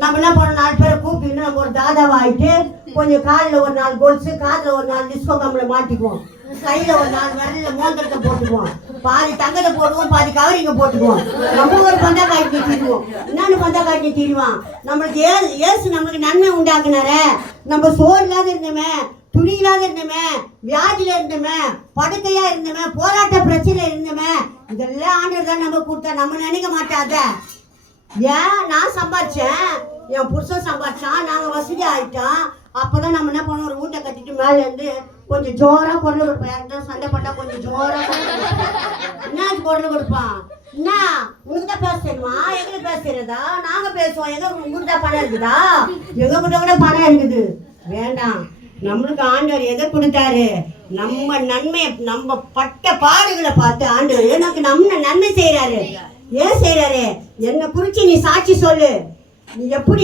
நம்ம என்ன பண்ண 4 பேரை கூப்பிட்டு நம்ம ஒரு தாதாவை ஆயிட்டு கொஞ்சம் காலில் ஒரு 4 கொலுசு, காதில் ஒரு 4 டிஸ்கோ கம்மில் மாட்டிக்குவோம், கையில் ஒரு 4 விரலில் மோந்திரத்தை போட்டுக்குவோம், பாதி தங்கத்தை போடுவோம், பாதி கவரிங்க போட்டுக்குவோம். நம்ம ஒரு பந்தா காட்டி தீருவோம். என்னன்னு பந்தா காட்டி தீருவான்? நம்மளுக்கு ஏசு நம்மளுக்கு நன்மை உண்டாக்குனாரே. நம்ம சோறு இல்லாத இருந்தோமே, துணி இல்லாத இருந்தோமே, வியாதியில இருந்தோமே, படுக்கையா இருந்தோமே, போராட்ட பிரச்சனை இருந்தோமே, இதெல்லாம் ஆண்டவர் தான் நம்ம கொடுத்தா. நம்ம நினைக்க மாட்டாத. ஏன் நான் சம்பாதிச்சேன், என் புருஷன் சம்பாதிச்சான், நாங்கள் வசதி ஆகிட்டோம். அப்போதான் நம்ம என்ன பண்ணுவோம், ஒரு வீட்டை கட்டிட்டு மேலே இருந்து கொஞ்சம் ஜோராக குரல் கொடுப்போம். யார்கிட்ட சண்டை பண்ணா கொஞ்சம் ஜோராக என்ன குரல் கொடுப்பான். என்ன உனக்கு தான் பேச தெரியுமா, எங்களுக்கு பேச தெரியாதா? நாங்கள் பேசுவோம். உங்களுக்கு தான் பணம் இருக்குதா? எங்ககிட்ட கூட பணம் இருக்குது. வேண்டாம், நம்மளுக்கு ஆண்டவர் எதை கொடுத்தாரு? நம்ம நன்மை, நம்ம பட்ட பாடுகளை பார்த்து ஆண்டவர் எனக்கு நம்ம நன்மை செய்யறாரு. ஏன் செய்யறாரு? என்னை குறிச்சு நீ சாட்சி சொல்லு. நீ எப்படி